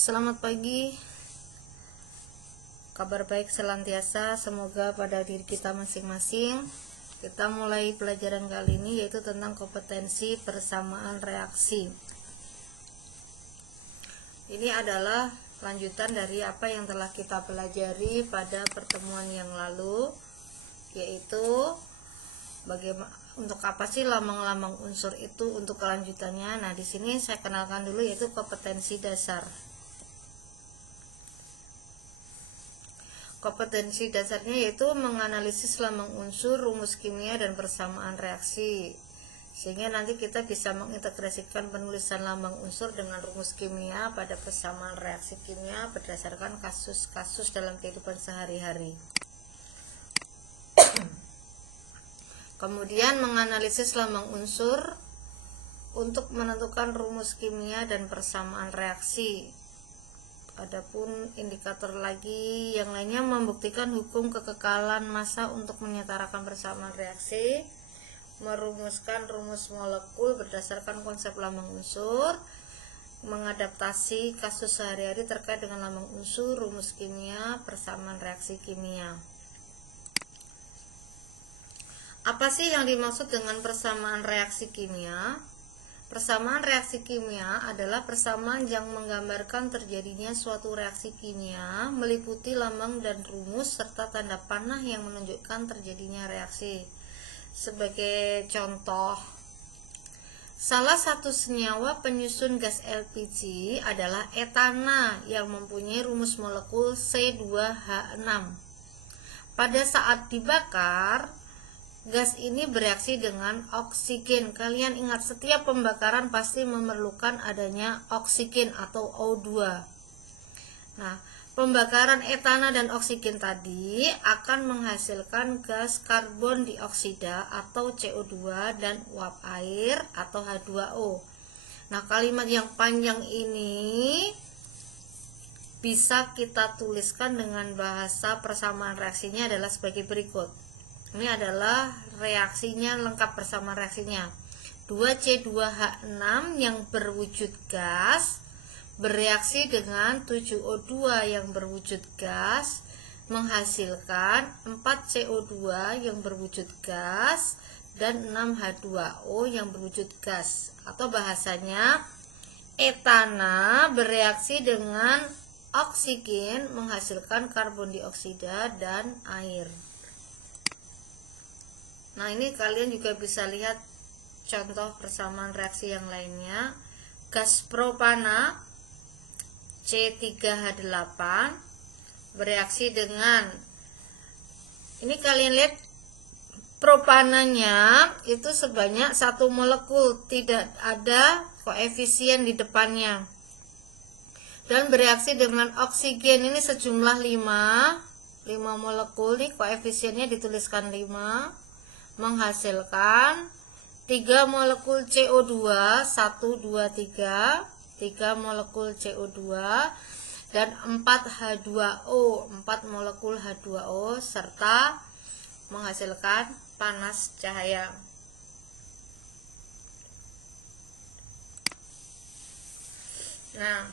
Selamat pagi, kabar baik senantiasa semoga pada diri kita masing-masing. Kita mulai pelajaran kali ini yaitu tentang kompetensi persamaan reaksi. Ini adalah lanjutan dari apa yang telah kita pelajari pada pertemuan yang lalu, yaitu bagaimana untuk apa sih lambang-lambang unsur itu untuk kelanjutannya. Nah, di sini saya kenalkan dulu yaitu kompetensi dasar. Kompetensi dasarnya yaitu menganalisis lambang unsur, rumus kimia, dan persamaan reaksi, sehingga nanti kita bisa mengintegrasikan penulisan lambang unsur dengan rumus kimia pada persamaan reaksi kimia berdasarkan kasus-kasus dalam kehidupan sehari-hari. Kemudian menganalisis lambang unsur untuk menentukan rumus kimia dan persamaan reaksi. Adapun indikator lagi yang lainnya membuktikan hukum kekekalan massa untuk menyetarakan persamaan reaksi, merumuskan rumus molekul berdasarkan konsep lambang unsur, mengadaptasi kasus sehari-hari terkait dengan lambang unsur, rumus kimia, persamaan reaksi kimia. Apa sih yang dimaksud dengan persamaan reaksi kimia? Persamaan reaksi kimia adalah persamaan yang menggambarkan terjadinya suatu reaksi kimia meliputi lambang dan rumus serta tanda panah yang menunjukkan terjadinya reaksi. Sebagai contoh, salah satu senyawa penyusun gas LPG adalah etana yang mempunyai rumus molekul C2H6. Pada saat dibakar, gas ini bereaksi dengan oksigen. Kalian ingat, setiap pembakaran pasti memerlukan adanya oksigen atau O2. Nah, pembakaran etana dan oksigen tadi akan menghasilkan gas karbon dioksida atau CO2 dan uap air atau H2O. Nah, kalimat yang panjang ini bisa kita tuliskan dengan bahasa persamaan reaksinya adalah sebagai berikut. Ini adalah reaksinya lengkap, persamaan reaksinya. 2C2H6 yang berwujud gas bereaksi dengan 7O2 yang berwujud gas menghasilkan 4CO2 yang berwujud gas dan 6H2O yang berwujud gas. Atau bahasanya, etana bereaksi dengan oksigen menghasilkan karbon dioksida dan air. Nah, ini kalian juga bisa lihat contoh persamaan reaksi yang lainnya. Gas propana C3H8 bereaksi dengan, ini kalian lihat propananya itu sebanyak satu molekul, tidak ada koefisien di depannya, dan bereaksi dengan oksigen ini sejumlah 5 molekul, nih koefisiennya dituliskan 5, menghasilkan 3 molekul CO2, 1, 2, 3 molekul CO2 dan 4H2O, 4 molekul H2O, serta menghasilkan panas cahaya. Nah,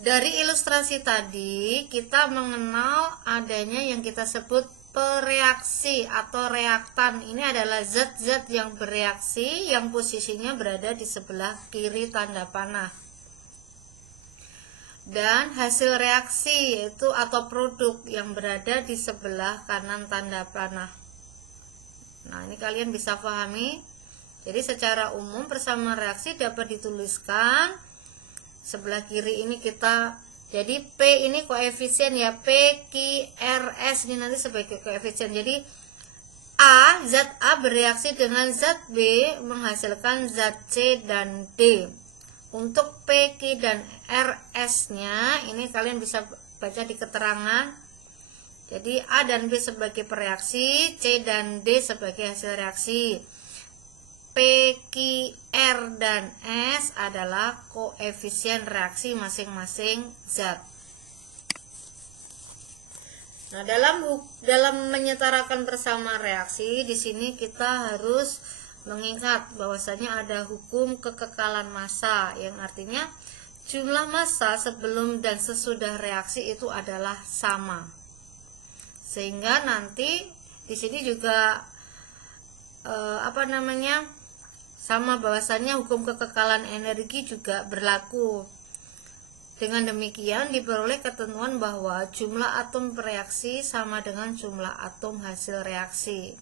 dari ilustrasi tadi kita mengenal adanya yang kita sebut pereaksi atau reaktan. Ini adalah zat-zat yang bereaksi yang posisinya berada di sebelah kiri tanda panah. Dan hasil reaksi yaitu atau produk yang berada di sebelah kanan tanda panah. Nah, ini kalian bisa pahami. Jadi secara umum persamaan reaksi dapat dituliskan sebelah kiri ini kita. Jadi P ini koefisien ya, P, Q, R, S ini nanti sebagai koefisien. Jadi zat A bereaksi dengan zat B menghasilkan zat C dan D. Untuk P, Q, dan R, S nya ini kalian bisa baca di keterangan. Jadi A dan B sebagai pereaksi, C dan D sebagai hasil reaksi. P, Q, R, dan S adalah koefisien reaksi masing-masing zat. Nah, dalam menyetarakan persamaan reaksi, di sini kita harus mengingat bahwasanya ada hukum kekekalan massa, yang artinya jumlah massa sebelum dan sesudah reaksi itu adalah sama. Sehingga nanti di sini juga sama bahwasannya hukum kekekalan energi juga berlaku. Dengan demikian diperoleh ketentuan bahwa jumlah atom bereaksi sama dengan jumlah atom hasil reaksi.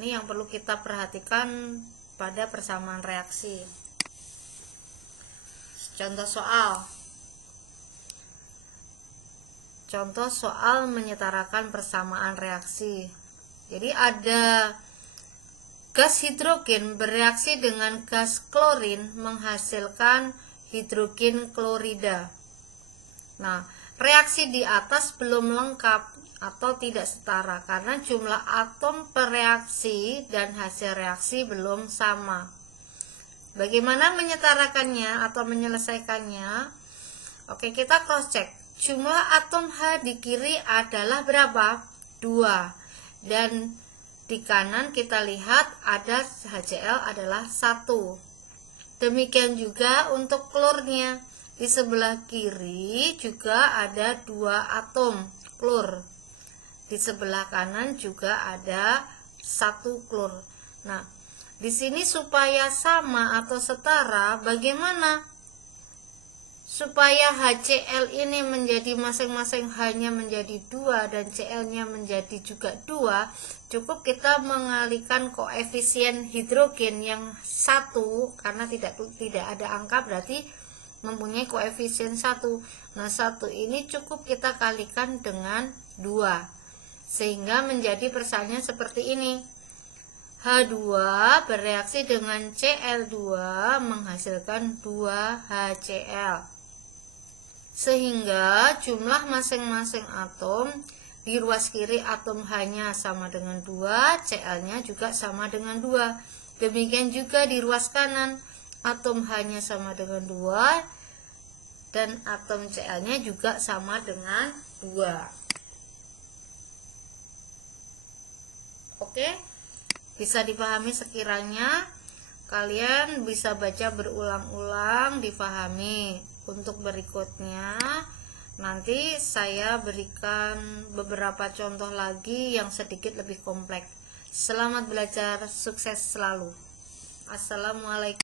Ini yang perlu kita perhatikan pada persamaan reaksi. Contoh soal menyetarakan persamaan reaksi. Jadi ada gas hidrogen bereaksi dengan gas klorin menghasilkan hidrogen klorida. Nah, reaksi di atas belum lengkap atau tidak setara karena jumlah atom per reaksi dan hasil reaksi belum sama. Bagaimana menyetarakannya atau menyelesaikannya? Oke, kita cross check. Jumlah atom H di kiri adalah berapa? 2. Dan di kanan kita lihat ada HCl adalah 1. Demikian juga untuk klornya. Di sebelah kiri juga ada 2 atom klor. Di sebelah kanan juga ada 1 klor. Nah, di sini supaya sama atau setara, bagaimana? Supaya HCl ini menjadi masing-masing H-nya menjadi 2 dan Cl-nya menjadi juga 2, cukup kita mengalihkan koefisien hidrogen yang 1, karena tidak ada angka berarti mempunyai koefisien 1. Nah, 1 ini cukup kita kalikan dengan 2, sehingga menjadi persamaan seperti ini. H2 bereaksi dengan Cl2 menghasilkan 2 HCl. Sehingga jumlah masing-masing atom di ruas kiri atom H-nya sama dengan 2, Cl-nya juga sama dengan 2. Demikian juga di ruas kanan, atom H-nya sama dengan 2 dan atom Cl-nya juga sama dengan 2. Oke? Bisa dipahami sekiranya kalian bisa baca berulang-ulang, dipahami. Untuk berikutnya nanti saya berikan beberapa contoh lagi yang sedikit lebih kompleks. Selamat belajar, sukses selalu. Assalamualaikum.